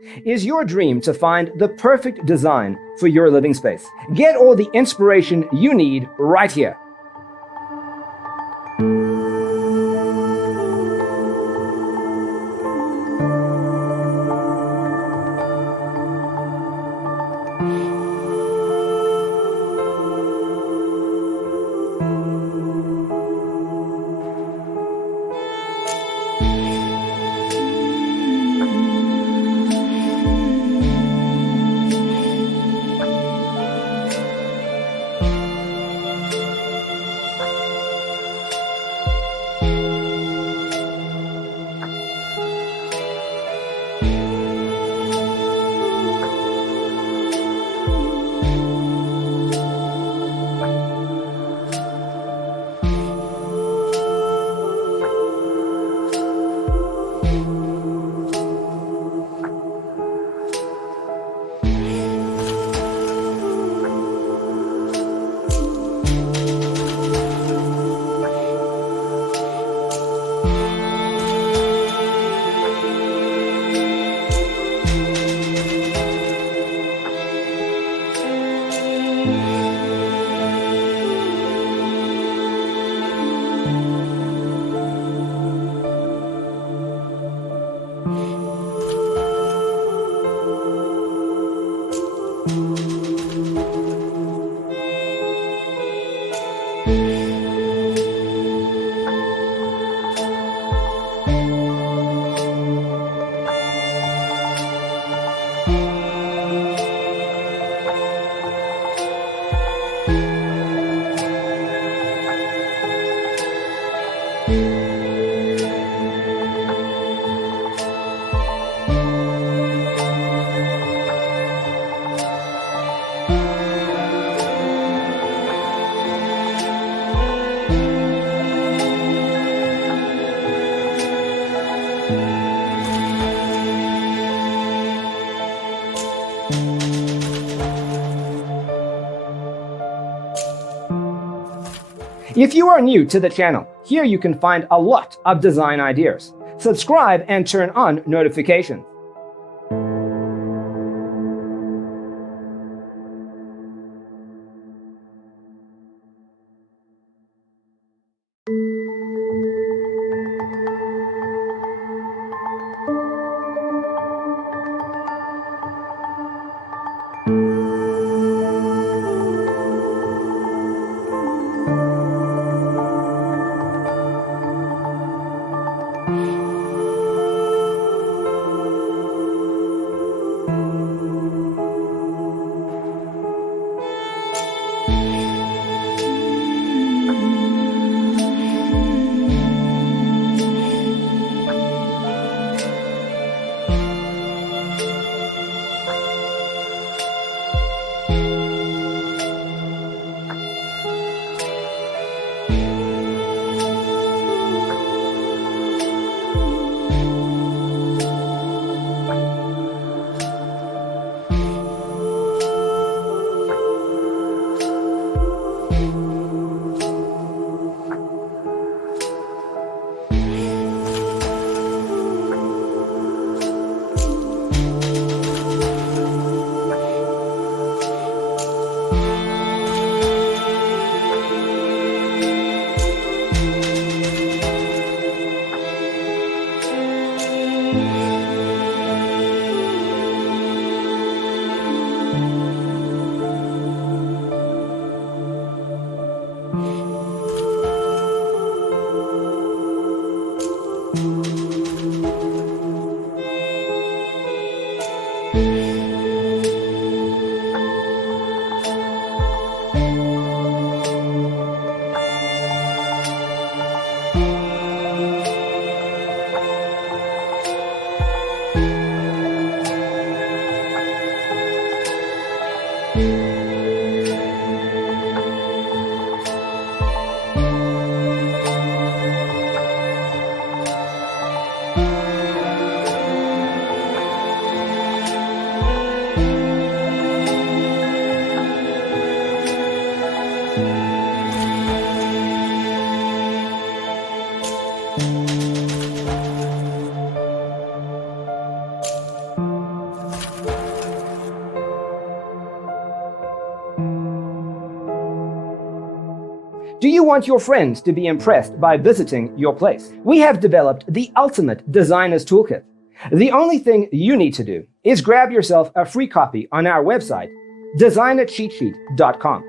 Is your dream to find the perfect design for your living space? Get all the inspiration you need right here. If you are new to the channel, here you can find a lot of design ideas. Subscribe and turn on notifications. Do you want your friends to be impressed by visiting your place? We have developed the ultimate designer's toolkit. The only thing you need to do is grab yourself a free copy on our website, designercheatsheet.com.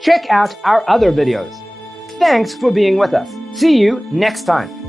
Check out our other videos. Thanks for being with us. See you next time.